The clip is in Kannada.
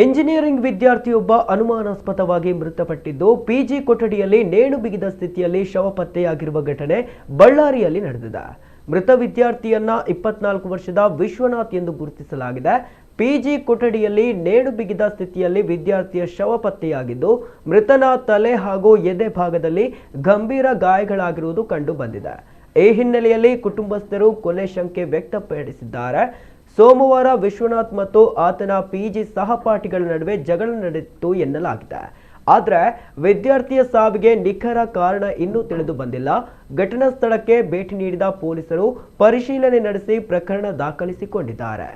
ಎಂಜಿನಿಯರಿಂಗ್ ವಿದ್ಯಾರ್ಥಿಯೊಬ್ಬ ಅನುಮಾನಾಸ್ಪದವಾಗಿ ಮೃತಪಟ್ಟಿದ್ದು ಪಿಜಿ ಕೊಠಡಿಯಲ್ಲಿ ನೇಣು ಬಿಗಿದ ಸ್ಥಿತಿಯಲ್ಲಿ ಶವ ಪತ್ತೆಯಾಗಿರುವ ಘಟನೆ ಬಳ್ಳಾರಿಯಲ್ಲಿ ನಡೆದಿದೆ. ಮೃತ ವಿದ್ಯಾರ್ಥಿಯನ್ನ 24 ವರ್ಷದ ವಿಶ್ವನಾಥ್ ಎಂದು ಗುರುತಿಸಲಾಗಿದೆ. ಪಿಜಿ ಕೊಠಡಿಯಲ್ಲಿ ನೇಣು ಬಿಗಿದ ಸ್ಥಿತಿಯಲ್ಲಿ ವಿದ್ಯಾರ್ಥಿಯ ಶವ ಪತ್ತೆಯಾಗಿದ್ದು ಮೃತನ ತಲೆ ಹಾಗೂ ಎದೆ ಭಾಗದಲ್ಲಿ ಗಂಭೀರ ಗಾಯಗಳಾಗಿರುವುದು ಕಂಡು ಬಂದಿದೆ. ಈ ಹಿನ್ನೆಲೆಯಲ್ಲಿ ಕುಟುಂಬಸ್ಥರು ಕೊಲೆ ಶಂಕೆ ವ್ಯಕ್ತಪಡಿಸಿದ್ದಾರೆ. ಸೋಮವಾರ ವಿಶ್ವನಾಥ್ ಮತ್ತು ಆತನ ಪಿಜಿ ಸಹಪಾಠಿಗಳ ನಡುವೆ ಜಗಳ ನಡೆದಿತ್ತು ಎನ್ನಲಾಗಿದೆ. ಆದರೆ ವಿದ್ಯಾರ್ಥಿಯ ಸಾವಿಗೆ ನಿಖರ ಕಾರಣ ಇನ್ನೂ ತಿಳಿದು ಬಂದಿಲ್ಲ. ಘಟನಾ ಸ್ಥಳಕ್ಕೆ ಭೇಟಿ ನೀಡಿದ ಪೊಲೀಸರು ಪರಿಶೀಲನೆ ನಡೆಸಿ ಪ್ರಕರಣ ದಾಖಲಿಸಿಕೊಂಡಿದ್ದಾರೆ.